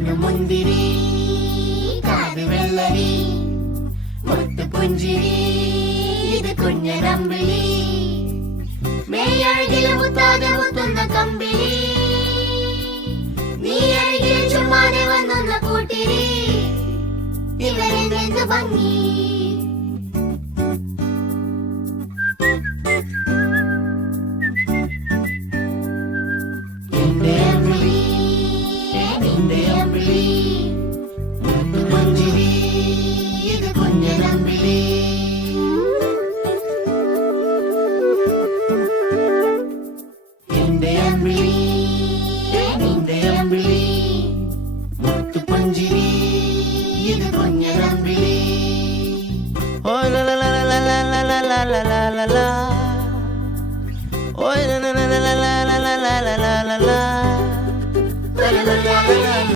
കണ്ണു മുന്തിരി കാത് വെള്ളരി മുത്തു പുഞ്ചിരി ഇത് കുഞ്ഞനമ്പിളി മേയഴകില് മുത്താതെ മുത്തുന്ന കമ്പിളി നീ അഴകിൽ ചുമ്മാതെ വന്നൊന്ന കൂട്ടിരി ഇവരെന്ത് ഭംഗി എന്റെ അമ്പിളി നിന്റെ അമ്പിളി മുത്തു പുഞ്ചിരി ഇത് കുഞ്ഞനമ്പിളി